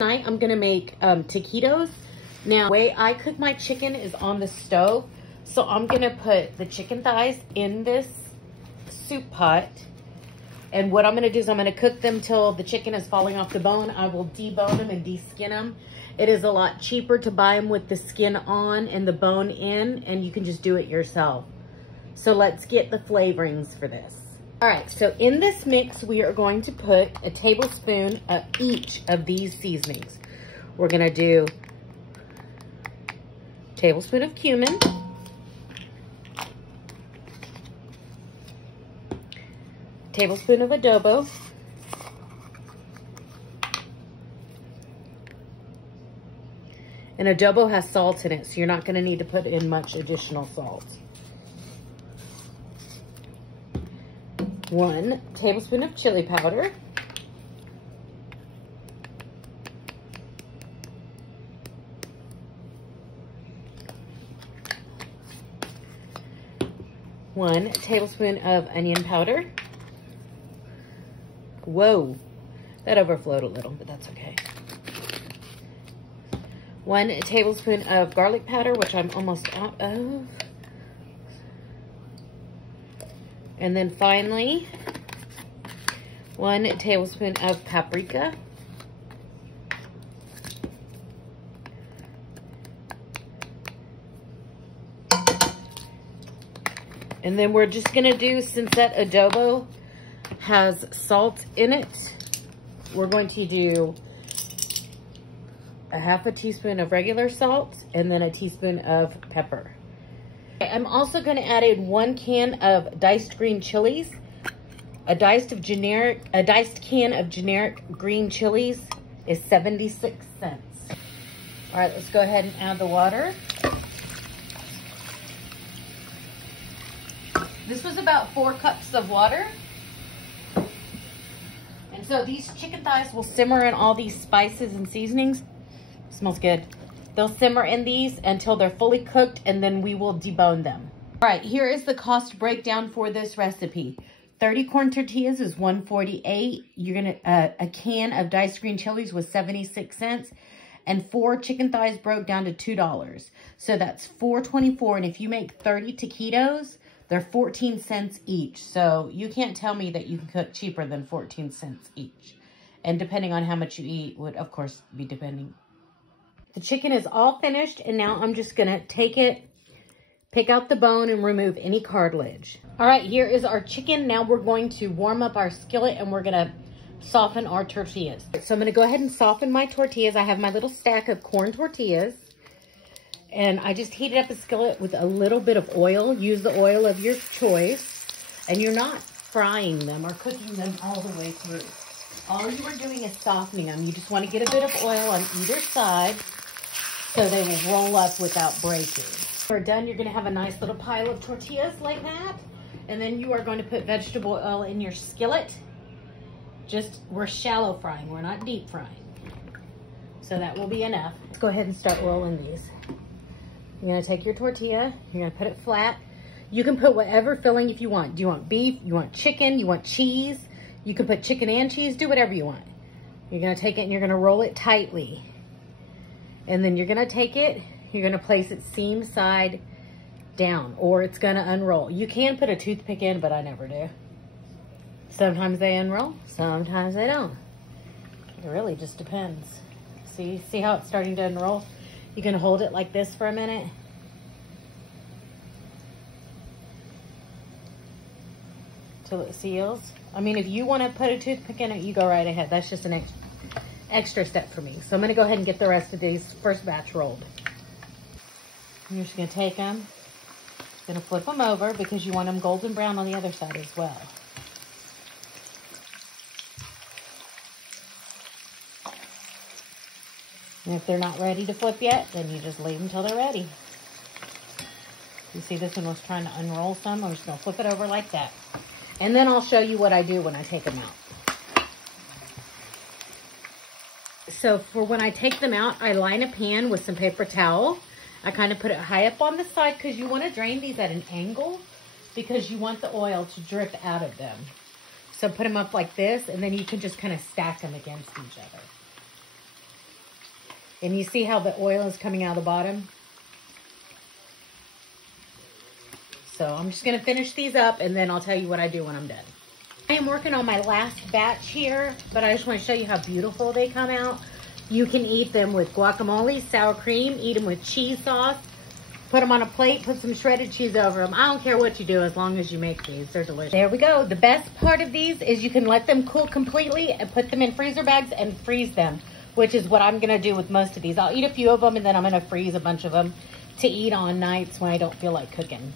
Tonight I'm gonna make taquitos. Now, the way I cook my chicken is on the stove. So I'm gonna put the chicken thighs in this soup pot. And what I'm gonna do is I'm gonna cook them till the chicken is falling off the bone. I will debone them and deskin them. It is a lot cheaper to buy them with the skin on and the bone in, and you can just do it yourself. So let's get the flavorings for this. All right, so in this mix, we are going to put a tablespoon of each of these seasonings. We're gonna do a tablespoon of cumin, tablespoon of adobo, and adobo has salt in it, so you're not gonna need to put in much additional salt. 1 tablespoon of chili powder, one tablespoon of onion powder. Whoa, that overflowed a little, but that's okay. 1 tablespoon of garlic powder, which I'm almost out of. And then finally, 1 tablespoon of paprika. And then we're just gonna do, since that adobo has salt in it, we're going to do a half a teaspoon of regular salt and then a teaspoon of pepper. I'm also going to add in 1 can of diced green chilies. A diced can of generic green chilies is 76 cents. All right, let's go ahead and add the water. This was about 4 cups of water. And so these chicken thighs will simmer in all these spices and seasonings. Smells good. They'll simmer in these until they're fully cooked, and then we will debone them. All right, here is the cost breakdown for this recipe. 30 corn tortillas is $1.48. You're gonna a can of diced green chilies was 76 cents, and 4 chicken thighs broke down to $2. So that's $4.24. And if you make 30 taquitos, they're 14 cents each. So you can't tell me that you can cook cheaper than 14 cents each. And depending on how much you eat would, of course, be depending. The chicken is all finished, and now I'm just gonna take it, pick out the bone, and remove any cartilage. All right, here is our chicken. Now we're going to warm up our skillet, and we're gonna soften our tortillas. So I'm gonna go ahead and soften my tortillas. I have my little stack of corn tortillas, and I just heated up a skillet with a little bit of oil. Use the oil of your choice, and you're not frying them or cooking them all the way through. All you are doing is softening them. You just wanna get a bit of oil on either side, so they will roll up without breaking. When we're done, you're gonna have a nice little pile of tortillas like that. And then you are going to put vegetable oil in your skillet. We're shallow frying, we're not deep frying. So that will be enough. Let's go ahead and start rolling these. You're gonna take your tortilla, you're gonna put it flat. You can put whatever filling if you want. Do you want beef? You want chicken? You want cheese? You can put chicken and cheese, do whatever you want. You're gonna take it and you're gonna roll it tightly. And then you're gonna take it, you're gonna place it seam side down, or it's gonna unroll. You can put a toothpick in, but I never do. Sometimes they unroll, sometimes they don't. It really just depends. See how it's starting to unroll? You can hold it like this for a minute. Till it seals. I mean, if you wanna put a toothpick in it, you go right ahead. That's just an extra step for me. So I'm gonna go ahead and get the rest of these first batch rolled. You're just gonna take them, gonna flip them over because you want them golden brown on the other side as well. And if they're not ready to flip yet, then you just leave them till they're ready. You see this one was trying to unroll some. I'm just gonna flip it over like that. And then I'll show you what I do when I take them out. So for when I take them out, I line a pan with some paper towel. I kind of put it high up on the side because you want to drain these at an angle because you want the oil to drip out of them. So put them up like this, and then you can just kind of stack them against each other. And you see how the oil is coming out of the bottom? So I'm just gonna finish these up and then I'll tell you what I do when I'm done. I am working on my last batch here, but I just wanna show you how beautiful they come out. You can eat them with guacamole, sour cream, eat them with cheese sauce, put them on a plate, put some shredded cheese over them. I don't care what you do as long as you make these, they're delicious. There we go. The best part of these is you can let them cool completely and put them in freezer bags and freeze them, which is what I'm gonna do with most of these. I'll eat a few of them and then I'm gonna freeze a bunch of them to eat on nights when I don't feel like cooking.